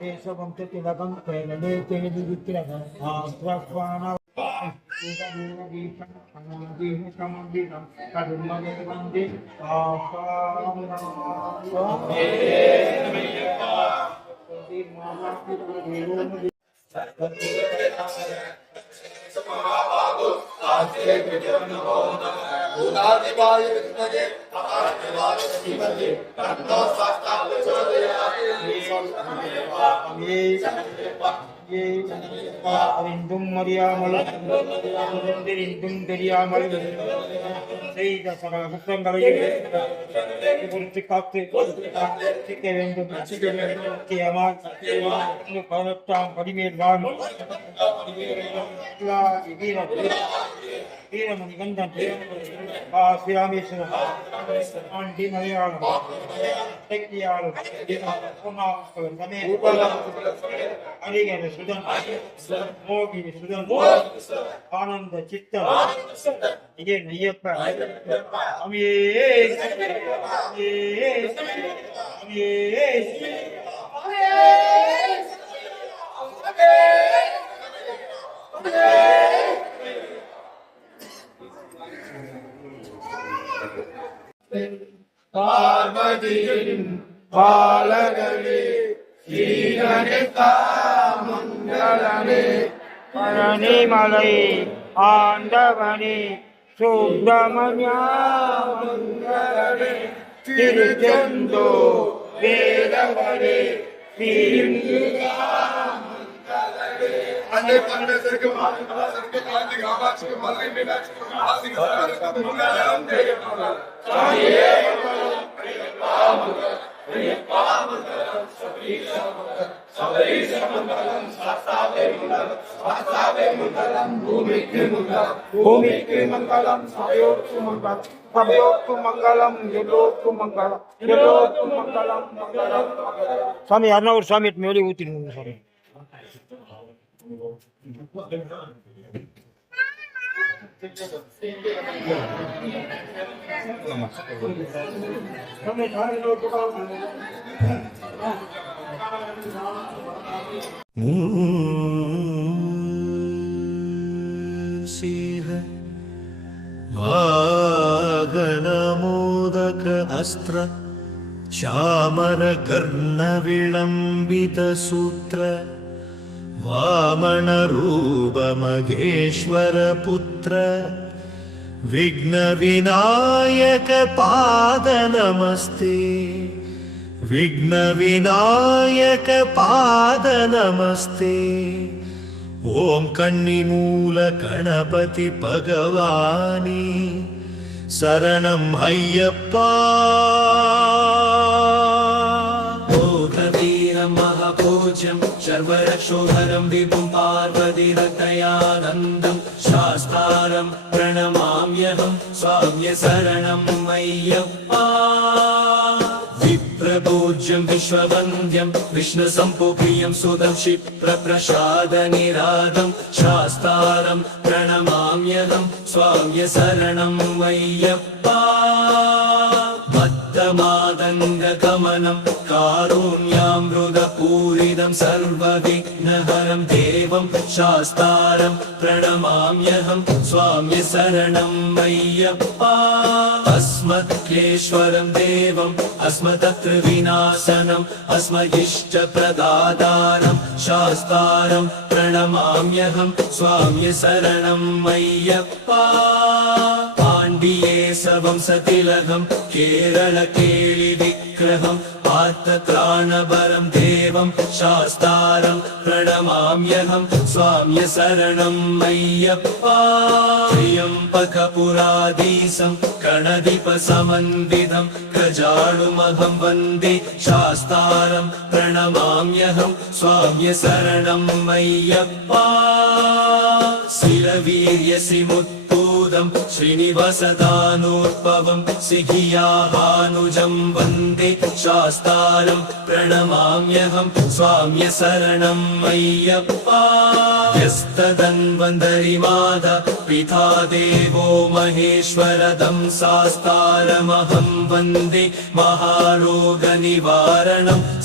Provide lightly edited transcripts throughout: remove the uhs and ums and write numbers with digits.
देशवं च तिलकं कैलने तेजि विग्रहं आस्वाना அறிந்தும் அறியாமல் தெரிந்தும் தெரியாமல் செய்த சகல குற்றங்களையும் குறித்து காத்து சிக்க வேண்டும். முக்கியமாய் 18ஆம் படிமேல் வாழும் வீரமணி கண்டன் ஸ்ரீராமேஸ்வரம் ஆண்டி மலையாளம் சக்தியாளர் அரிகர சுதன் மோகினி சுதன் ஆனந்த சித்தம் ஐயன் ஐயப்ப அமியே பார்வதியின் பாலகனே மங்களனே பழனிமலை ஆண்டவனே சுப்பிரமணியா மங்களனே திருச்செந்தோ வேதவரே அன்னை பரமேஸ்வருக்கு மாதருக்கு காந்தி காமாட்சிக்கு மலை மீனாட்சிக்கு ஆசிக்கு சரஸ்வதி மங்களம் ஜெயமங்கலம் சாயே பூமிக்கு மங்களம் சபையோர்க்கு மங்களம் எல்லோர்க்கும் மங்களம் சாமி யாருன்னா ஒரு சாமி மேலே ஊத்திடுங்க சாமி. वागनमोदक अस्त्र श्यामर कर्ण विलंबित सूत्र वामन रूप महेश्वर पुत्र विघ्न विनायक पाद नमस्ते विघ्न विनायक पाद नमस्ते ओम कन्निमूल गणपति भगवानी शरणं अय्यप्पा महाभोजं सर्वरक्षोहरं विभुं पार्वतीरतयानन्दं शास्तारं प्रणमाम्यहं स्वाम्य शरणं अय्यप्पा विप्रपूज्यं विश्ववन्द्यं विष्णुसम्भुप्रियं सुदं क्षिप्रप्रसादनिरादं शास्तारं प्रणमाम्यहं स्वाम्य शरणं अय्यप्पा मादङ्गगमनं कारुण्यामृतपूरितं सर्वविघ्नहरं देवं शास्तारं प्रणमाम्यहं स्वाम्य शरणं अय्यप्पा अस्मत्क्लेश्वरं देवम् अस्मदत्रविनाशनम् अस्मदिष्टप्रदातारं शास्तारं प्रणमाम्यहं स्वाम्य शरणं अय्यप्पा पाण्डियेशवं सतिलकं केरळकेलिविग्रहम् आर्तत्राणपरं देवं शास्तारं प्रणमाम्यहं स्वाम्य शरणं अय्यप्पा त्र्यम्बकपुराधीशं गणदीपसमन्वितं गजानुमहं वन्दे शास्तारं प्रणमाम्यहं स्वाम्य शरणं अय्यप्पा शिरवीर्यसिमुद्बोध महारोगं श्रीनिवासदानोद्भवं सिगियाभानुजं वन्दे शास्तारं प्रणमाम्यहं स्वाम्य शरणं मय्यप्पा यस्तदन्वन्तरिमाद पिता देवो महेश्वरदं शास्तारमहं वन्दे महारोगनिवारणं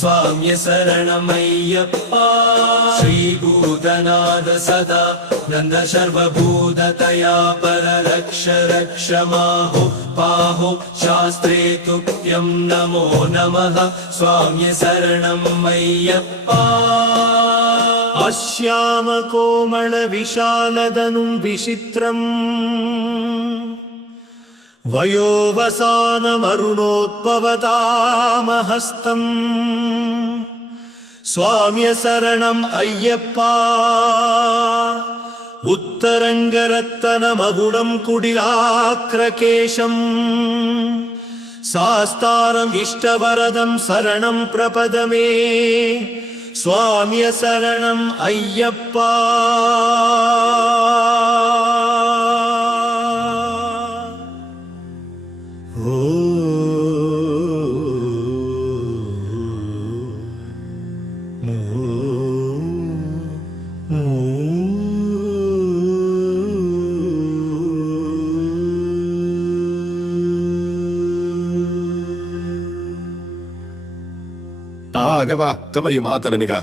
स्वाम्य शरणमय्यप्पा श्रीभूतनाथ सदा नन्द सर्वभूततया पररक्ष रक्ष माहो पाहो शास्त्रे तुभ्यं नमो नमः स्वाम्य शरणं मय्यप्पा अश्यामकोमलविशालदनुं विचित्रम् वयोवसानमरुणोद्भवतामहस्तम् स्वाम्य शरणम् अय्यप्पा उत्तरङ्गरत्नमगुणं कुटिलाक्रकेशम् शास्तारम् इष्टवरदं शरणं प्रपदमे स्वाम्य शरणम् Ayyappa Agava tamayu mataraniga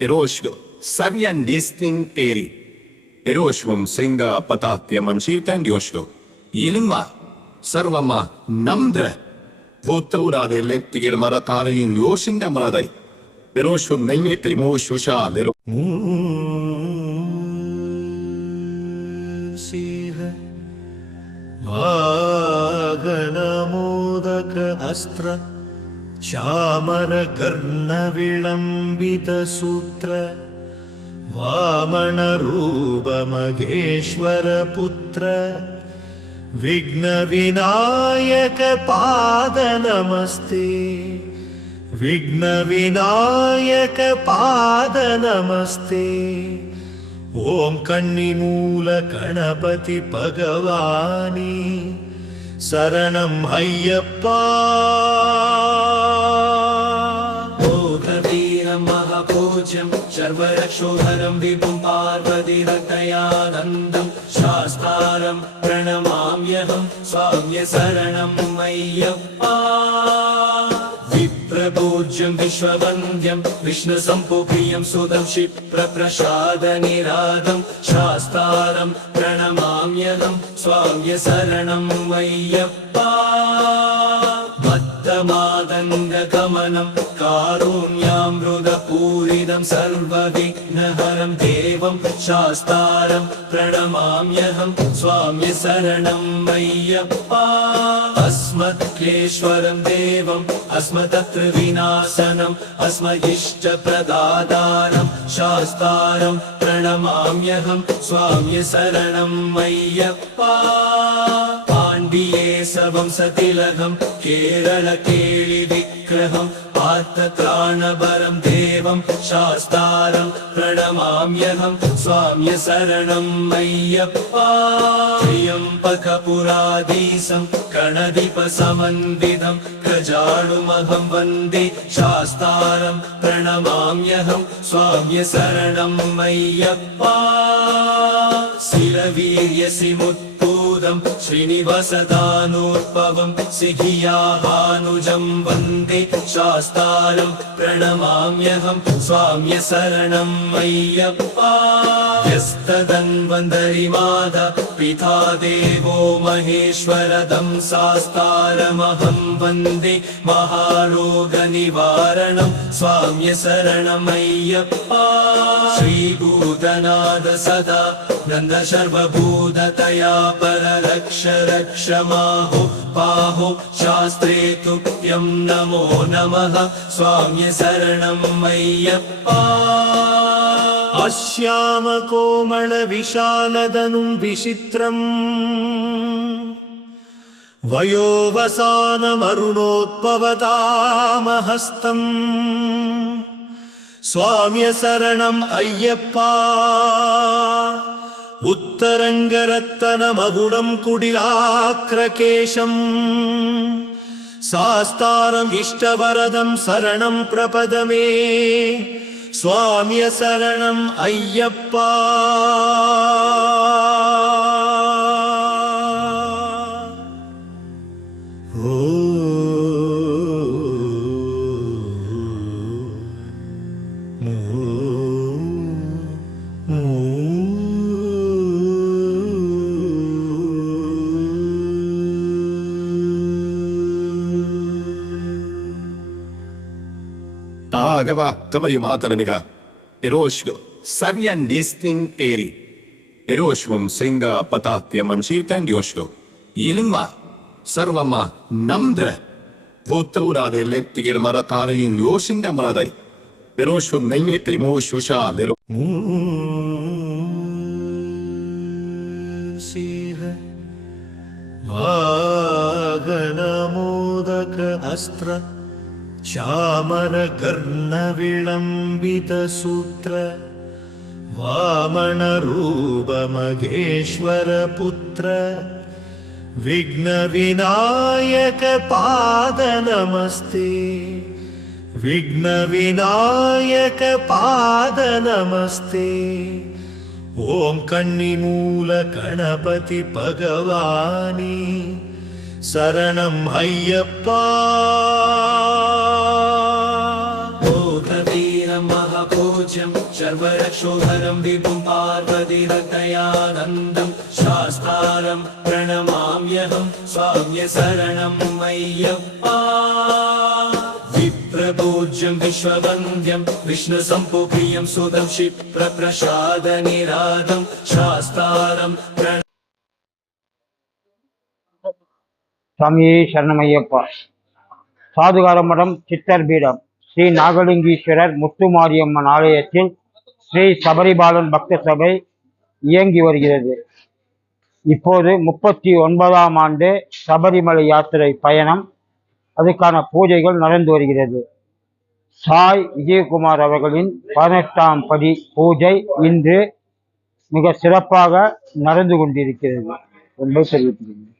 eroshgo saryan disting eri eroshvum singa patatyamam shitan yoshgo ilma sarvama namdra vottaurade lettigir maratarayin yoshinga maradai eroshvum nayetri moshusha lero वागनमोदक अस्त्र श्यामरकर्णविलम्बितसूत्र वामनरूपमगेश्वरपुत्र विघ्नविनायक पादनमस्ते विघ्नविनायक पादनमस्ते ॐ कन्निमूल गणपति भगवानी शरणं अय्यप्पा महापूज्यं सर्वरक्षोहरं विभुं पार्वतीहृदयानन्दं शास्तारं प्रणमाम्यहं स्वाम्य शरणं मय्यप्पा विप्रपूज्यं विश्ववन्द्यं विष्णुसम्भुप्रियं सुदं क्षिप्रप्रसादनिरादं शास्तारं प्रणमाम्यहं स्वाम्य शरणं मय्यप्पा मादङ्गगमनं कारुण्यामृतपूरितं सर्वविघ्नहरं देवं शास्तारं प्रणमाम्यहं स्वाम्य शरणं मय्यप्पा अस्मत्क्लेश्वरं देवम् अस्मदत्र विनाशनम् अस्मदिष्टप्रदातारं शास्तारं प्रणमाम्यहं स्वाम्य शरणं मय्यप्पा पाण्डियेशवंशतिलकं केरलकेलिविग्रहं पार्थत्राणपरं देवं शास्तारं प्रणमाम्यहं स्वाम्य शरणं मय्यप्पा त्र्यम्बकपुराधीशं गणदीपसमन्वितं गजानुमहं वन्दे शास्तारं प्रणमाम्यहं स्वाम्य शरणं मय्यप्पा शिरवीर्यसिमुत्तूदं श्रीनिवासदानोद्भवं सिगियाभानुजं वन्दे शास्तारं प्रणमाम्यहं स्वाम्य शरणं मय्यप्पा यस्तदन्वन्तरिमाद पिता देवो महेश्वरदं शास्तारमहं वन्दे महारोगनिवारणं स्वाम्य शरणमय्यप्पा श्रीभूतनाथ सदा नन्द सर्वभूततया पररक्ष रक्ष माहो पाहो शास्त्रे तुभ्यं नमो नमः स्वाम्य शरणं मय्यप्पा अश्यामकोमलविशालदनुं विचित्रम् वयोवसानमरुणोद्भवतामहस्तम् स्वाम्य शरणम् अय्यप्पा उत्तरङ्गरत्तनमगुणं कुटिलाक्रकेशम् शास्तारम् इष्टवरदं शरणं प्रपद मे स्वाम्य शरणम् Ayyappa Agava tamayu mataraniga eroshgo savian distin eri eroshvum singa patatyam amshitan yoshgo ilimma sarvama namdra vottaurade lettigir maratarayin yoshinda maradai eroshvum naimetri moshusha dero वागनमोदक अस्त्र चामर कर्ण विलंबित सूत्र वामन रूप मगेश्वर पुत्र विघ्न विनायक पाद नमस्ते विघ्न विनायक पाद नमस्ते ओम कन्निमूल गणपति भगवानी शरणं अय्यप्पा महापूज्यं सर्वरक्षोहरं विभुं पार्वतीरतयानन्दं शास्तारं प्रणमाम्यहं स्वाम्य शरणं मय्यप्पा विप्रपूज्यं विश्ववन्द्यं विष्णुसम्भुप्रियं सुदं क्षिप्रप्रसादनिरादं शास्तारं சாமியே சரணமையப்பா. சாதுகாரமடம் சித்தர் பீடம் ஸ்ரீ நாகலிங்கீஸ்வரர் முத்துமாரியம்மன் ஆலயத்தில் ஸ்ரீ சபரிபாலன் பக்த சபை இயங்கி வருகிறது. இப்போது 39ஆம் ஆண்டு சபரிமலை யாத்திரை பயணம், அதுக்கான பூஜைகள் நடந்து வருகிறது. சாய் விஜயகுமார் அவர்களின் 18ஆம் படி பூஜை இன்று மிக சிறப்பாக நடந்து கொண்டிருக்கிறது என்பதை தெரிவித்துள்ளேன்.